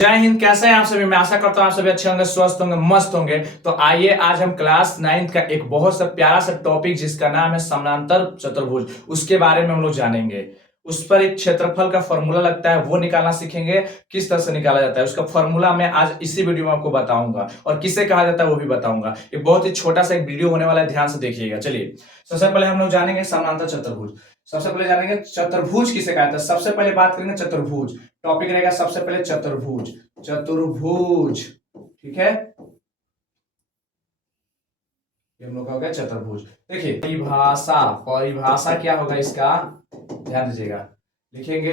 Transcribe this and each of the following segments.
जय हिंद। कैसे हैं आप सभी? मैं आशा करता हूं आप सभी अच्छे होंगे, स्वस्थ होंगे, मस्त होंगे। तो आइए आज हम क्लास 9th का एक बहुत सा प्यारा सा टॉपिक जिसका नाम है समानांतर चतुर्भुज, उसके बारे में हम लोग जानेंगे। उस पर एक क्षेत्रफल का फॉर्मूला लगता है, वो निकालना सीखेंगे। किस तरह से निकाला जाता है उसका फॉर्मूला मैं आज इसी वीडियो में आपको बताऊंगा, और किसे कहा जाता है वो भी बताऊंगा। ये बहुत ही छोटा सा एक वीडियो होने वाला है, ध्यान से देखिएगा। चलिए सबसे पहले हम लोग जानेंगे समानांतर चतुर्भुज। सबसे पहले जानेंगे चतुर्भुज किसे कहा जाता है। सबसे पहले बात करेंगे चतुर्भुज। टॉपिक रहेगा सबसे पहले चतुर्भुज। चतुर्भुज, ठीक है, ये हम लोग का हो गया चतुर्भुज। देखिए परिभाषा, परिभाषा क्या होगा इसका, ध्यान दीजिएगा। लिखेंगे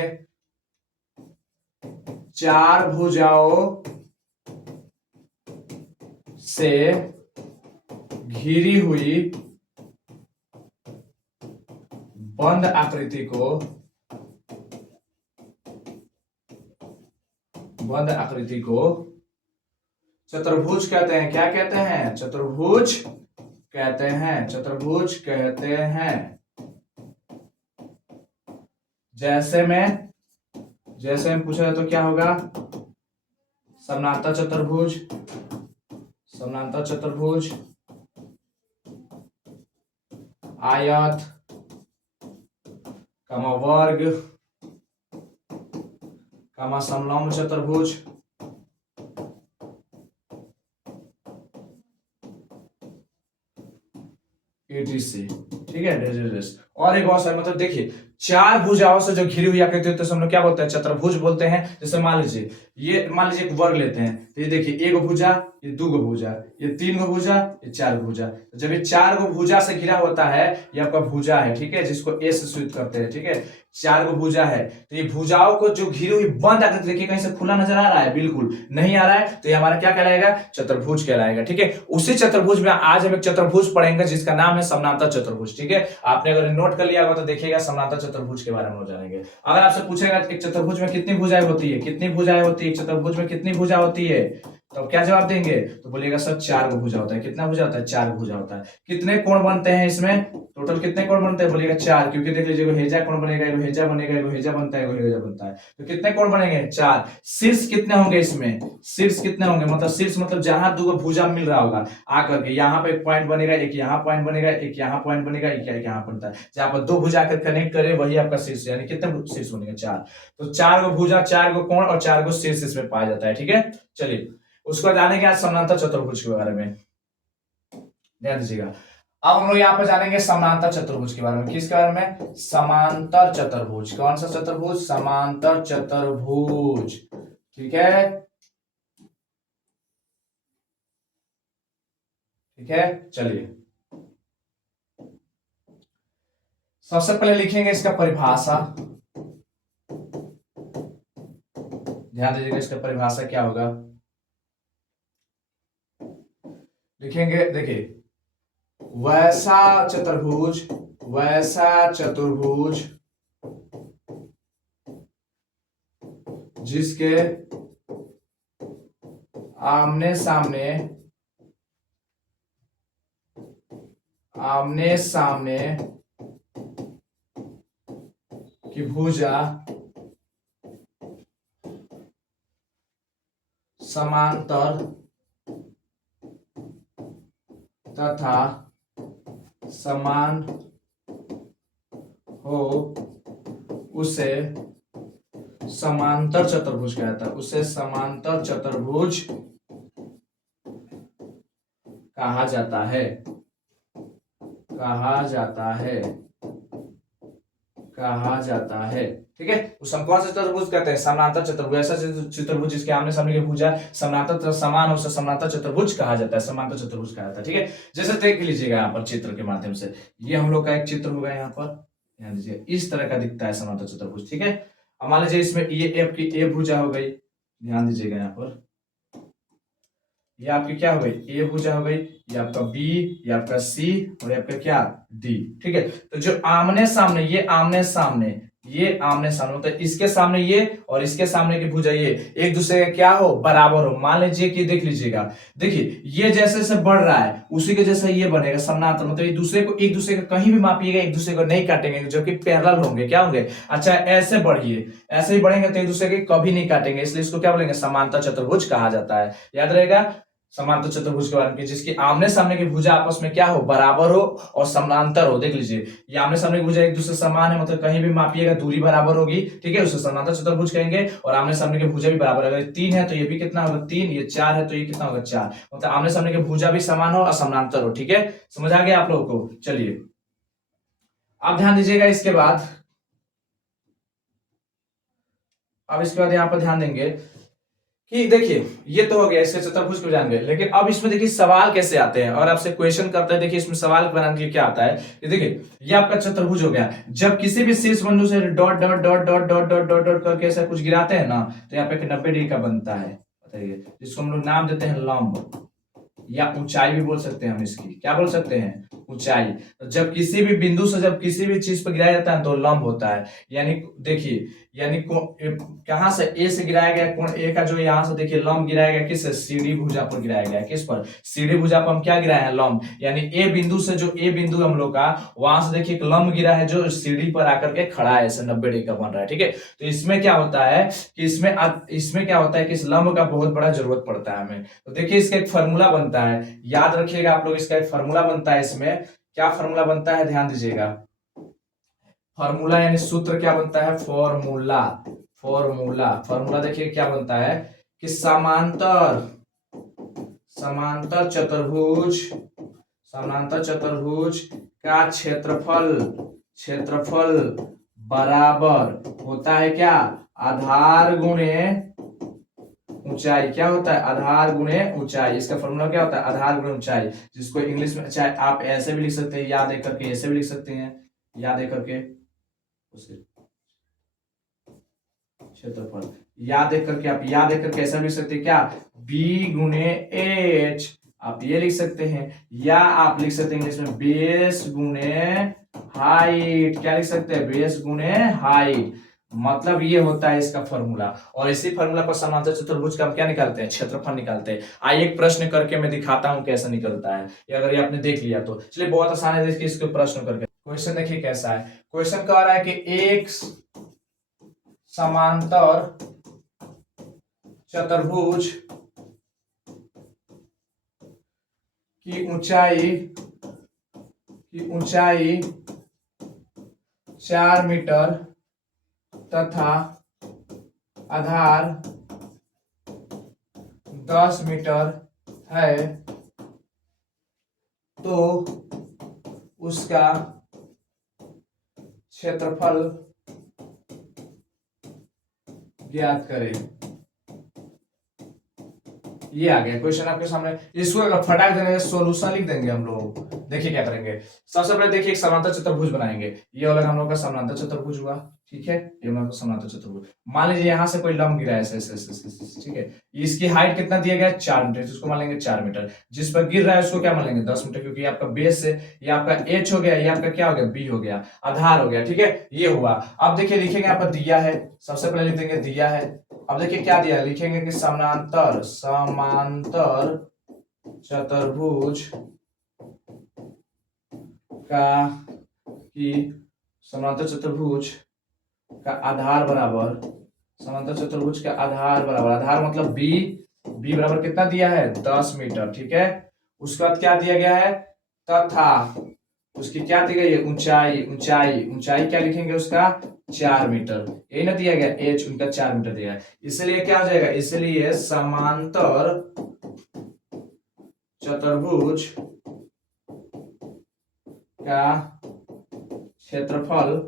चार भुजाओं से घिरी हुई बंद आकृति को, बंद आकृति को चतुर्भुज कहते हैं। क्या कहते हैं? चतुर्भुज कहते हैं। चतुर्भुज कहते हैं। जैसे में पूछा जाए तो क्या होगा? समानांतर चतुर्भुज, समानांतर चतुर्भुज, आयत, कमा वर्ग, कमा समलंब चतुर्भुज, etc, ठीक है। और एक और सर, मतलब देखिए चार भुजाओं से जो घिरी हुई आकृति होती है हम लोग क्या बोलते हैं? चतुर्भुज बोलते हैं। जैसे मान लीजिए एक वर्ग लेते हैं, तो ये देखिए एक भुजा, ये दो गो भुजा, ये तीन गो भुजा, ये चार गो भुजा। तो जब ये चार गो भुजा से घिरा होता है, ये आपका भुजा है, ठीक है, जिसको ए से सूचित करते हैं, ठीक है। चार गो भुजा है, तो ये भुजाओं को जो घिरी हुई बंद आकृति, देखिए कहीं से खुला नजर आ रहा है? बिल्कुल नहीं आ रहा है, तो ये हमारा क्या कहलाएगा? चतुर्भुज कहलाएगा, ठीक है। उसी चतुर्भुज में आज हम एक चतुर्भुज पढ़ेंगे जिसका नाम है समानांतर चतुर्भुज, ठीक है। आपने अगर नोट कर लिया होगा तो देखिएगा समानांतर चतुर्भुज के बारे में जानेंगे। अगर आपसे पूछेगा एक चतुर्भुज में कितनी भुजाएं होती है, कितनी भुजाएं होती है, एक चतुर्भुज में कितनी भुजा होती है, तो क्या जवाब देंगे? तो बोलिएगा सर चार गो भुजा होता है। कितना भुजा होता है? चार भुजा होता है। कितने कोण बनते हैं इसमें? टोटल कितने कोण बनते हैं? बोलिएगा चार, क्योंकि देख लीजिए हेजा कोण बनेगा, हेजा बनेगा, हेजा बनता है, हेजा बनता है। तो कितने कोण बनेंगे? चार। शीर्ष कितने होंगे इसमें? शीर्ष कितने होंगे? मतलब शीर्ष मतलब जहां दो भुजा मिल रहा होगा आकर के, यहाँ पे एक पॉइंट बनेगा, एक यहाँ पॉइंट बनेगा, एक यहाँ पॉइंट बनेगा, एक यहाँ बनता है। जहां पर दो भुजा आकर कनेक्ट करे वही आपका शीर्ष, यानी कितने शीर्ष बनेंगे? चार। तो चार गो भुजा, चार गो कोण और चार गो शीर्ष इसमें पाया जाता है, ठीक है। चलिए उसको जानेंगे आज समानांतर चतुर्भुज के बारे में, ध्यान दीजिएगा। अब हम लोग यहाँ पर जानेंगे समांतर चतुर्भुज के बारे में। किसके बारे में? समांतर चतुर्भुज। कौन सा चतुर्भुज? समांतर चतुर्भुज, ठीक है, ठीक है। चलिए सबसे पहले लिखेंगे इसका परिभाषा। ध्यान दीजिएगा इसका परिभाषा क्या होगा, लिखेंगे। देखिए वैसा चतुर्भुज, वैसा चतुर्भुज जिसके आमने सामने, आमने सामने की भुजा समांतर तथा समान हो उसे समांतर चतुर्भुज कहता है। उसे समांतर चतुर्भुज कहा जाता है, कहा जाता है, कहा जाता है, ठीक है। उस हम कौन सा चतुर्भुज कहते हैं? समांतर चतुर्भुज। ऐसा चतुर्भुज जिसके आमने सामने की भुजा समांतर समान हो उसे समांतर चतुर्भुज कहा जाता है, समांतर चतुर्भुज कहा जाता है, ठीक है। जैसे देख लीजिएगा यहाँ पर चित्र के माध्यम से, ये हम लोग का एक चित्र होगा यहाँ पर, ध्यान दीजिए इस तरह का दिखता है समांतर चतुर्भुज, ठीक है। अब मान लीजिए इसमें ये आपकी ए भुजा हो गई, ध्यान दीजिएगा यहाँ पर, ये आपकी क्या हो गई? ए भुजा हो गई, ये आपका बी, ये आपका सी, और ये आपका क्या? डी, ठीक है। तो जो आमने सामने, ये आमने सामने, ये आमने सामने मतलब इसके सामने ये और इसके सामने की भुजा ये एक दूसरे का क्या हो, बराबर हो। मान लीजिए कि देख लीजिएगा, देखिए ये जैसे जैसे बढ़ रहा है उसी के जैसा ये बनेगा समानांतर, मतलब एक दूसरे को कहीं भी मापिएगा, एक दूसरे को नहीं काटेंगे, जो कि पैरेलल होंगे, क्या होंगे। अच्छा ऐसे बढ़िए, ऐसे ही बढ़ेंगे तो एक दूसरे के कभी नहीं काटेंगे, इसलिए इसको क्या बोलेंगे, समांतर चतुर्भुज कहा जाता है। याद रहेगा समांतर चतुर्भुज के बारे में, जिसकी आमने सामने की भुजा आपस में क्या हो, बराबर हो और समांतर हो। देख लीजिए ये आमने सामने की भुजा एक दूसरे समान है, मतलब कहीं भी मापिएगा दूरी बराबर होगी, ठीक है, उसे समांतर चतुर्भुज कहेंगे। और आमने सामने की भुजा भी बराबर, अगर 3 है तो ये भी कितना होगा 3, ये 4 है तो ये कितना होगा 4, मतलब आमने सामने की भुजा भी समान हो और समांतर हो। ठीक है, समझ आ गया आप लोगों को। चलिए अब ध्यान दीजिएगा इसके बाद, अब इसके बाद यहाँ पर ध्यान देंगे कि देखिए ये तो हो गया, इसके चतुर्भुज को जान गए, लेकिन अब इसमें देखिए सवाल कैसे आते हैं और आपसे क्वेश्चन करते हैं। देखिए इसमें सवाल बनाने के लिए क्या आता है कि देखिए ये आपका चतुर्भुज हो गया, जब किसी भी शीर्ष बिंदु से dot dot dot dot dot dot dot dot करके ऐसा कुछ गिराते हैं ना, तो यहाँ पे 90 डिग्री का बनता है, बताइए, जिसको हम लोग नाम देते हैं लंब, या ऊंचाई भी बोल सकते हैं हम इसकी, क्या बोल सकते हैं, ऊंचाई। तो जब किसी भी बिंदु से जब किसी भी चीज पर गिराया जाता है तो लंब होता है। यानी देखिए, यानी कहां से ए से गिराया गया कोण ए का, जो यहां से देखिए लंब गिराया गया किस, सीढ़ी भुजा पर गिराया गया, किस पर, सीढ़ी भुजा पर हम क्या गिराए हैं, लंब। यानी ए बिंदु से, जो ए बिंदु हम लोग का, वहां से देखिए एक लंब गिरा है जो सीढ़ी पर आकर के खड़ा है, ऐसे 90 डिग्री का बन रहा है। ठीक है, तो इसमें क्या होता है कि इसमें क्या होता है कि इस लंब का बहुत बड़ा जरूरत पड़ता है हमें। तो देखिए इसका एक फॉर्मूला बनता है, याद रखिएगा आप लोग, इसका एक फॉर्मूला बनता है। इसमें क्या फॉर्मूला बनता है, ध्यान दीजिएगा, फॉर्मूला यानी सूत्र क्या बनता है, फॉर्मूला, फॉर्मूला देखिए क्या बनता है कि समांतर चतुर्भुज का क्षेत्रफल बराबर होता है क्या, आधार गुणे ऊंचाई। क्या होता है, आधार गुणे ऊंचाई। इसका फॉर्मूला क्या होता है, आधार गुणे ऊंचाई, जिसको इंग्लिश में चाहे आप ऐसे भी लिख सकते हैं, याद करके ऐसे भी लिख सकते हैं, याद करके उसे क्षेत्रफल, याद करके आप याद करके ऐसा भी लिख सकते हैं क्या, बी गुणे एच, आप ये लिख सकते हैं, या आप लिख सकते हैं इंग्लिश में बेस गुणे हाइट। क्या लिख सकते हैं, बेस गुणे हाइट, मतलब ये होता है इसका फॉर्मूला। और इसी फॉर्मूला पर समांतर चतुर्भुज का हम क्या निकालते हैं, क्षेत्रफल निकालते हैं। आइए एक प्रश्न करके मैं दिखाता हूं कैसे निकलता है, अगर ये आपने देख लिया तो चलिए, बहुत आसान है। देखिए इसके प्रश्न करके, क्वेश्चन देखिए कैसा है। क्वेश्चन कह रहा है कि एक समांतर चतुर्भुज की ऊंचाई 4 मीटर तथा आधार 10 मीटर है, तो उसका क्षेत्रफल ज्ञात करें। ये आ गया क्वेश्चन आपके सामने। इसको अगर फटाक देने सॉल्यूशन लिख देंगे हम लोग, देखिए क्या करेंगे। सबसे पहले देखिए एक समांतर चतुर्भुज बनाएंगे, ये वाला हम लोग का समांतर चतुर्भुज हुआ, ठीक है, ये हम लोग का समांतर चतुर्भुज। मान लीजिए यहां से कोई लंब गिरा है ऐसे, ठीक है, इसकी हाइट कितना दिया गया है 4 मीटर, जिसको मान लेंगे 4 मीटर। जिस पर गिर रहा है उसको क्या मान लेंगे 10 मीटर, क्योंकि आपका बेस है, ये आपका एच हो गया, ये आपका क्या हो गया बी हो गया, आधार हो गया, ठीक है, ये हुआ। अब देखिए लिखेंगे यहाँ पर दिया है, सबसे पहले लिख देंगे दिया है। अब देखिए क्या दिया है, लिखेंगे कि समांतर चतुर्भुज समांतर चतुर्भुज का आधार बराबर, समांतर चतुर्भुज का आधार बराबर, आधार मतलब बी, बी बराबर कितना दिया है 10 मीटर, ठीक है। उसके बाद क्या दिया गया है, तथा उसकी क्या दी गई है ऊंचाई क्या लिखेंगे उसका 4 मीटर, यही ना दिया गया एच, उनका 4 मीटर दिया है, इसलिए क्या हो जाएगा, इसलिए समांतर चतुर्भुज का क्षेत्रफल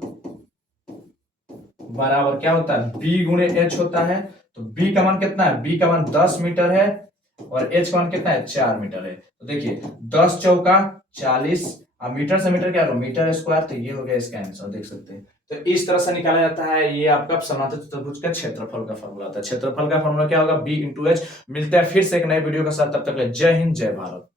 बराबर क्या होता है, बी गुणे एच होता है। तो बी का मान कितना है, बी का मान 10 मीटर है और एच का मान कितना है 4 मीटर है। तो देखिए 10 चौका 40, अब मीटर से मीटर क्या होगा मीटर स्क्वायर, तो ये हो गया इसका आंसर, देख सकते हैं। तो इस तरह से निकाला जाता है, ये आपका समांतर चतुर्भुज का क्षेत्रफल का फॉर्मूला होता है। क्षेत्रफल का फॉर्मूला क्या होगा, बी इंटू एच। मिलते हैं फिर से एक नए वीडियो के साथ, तब तक जय हिंद जय भारत।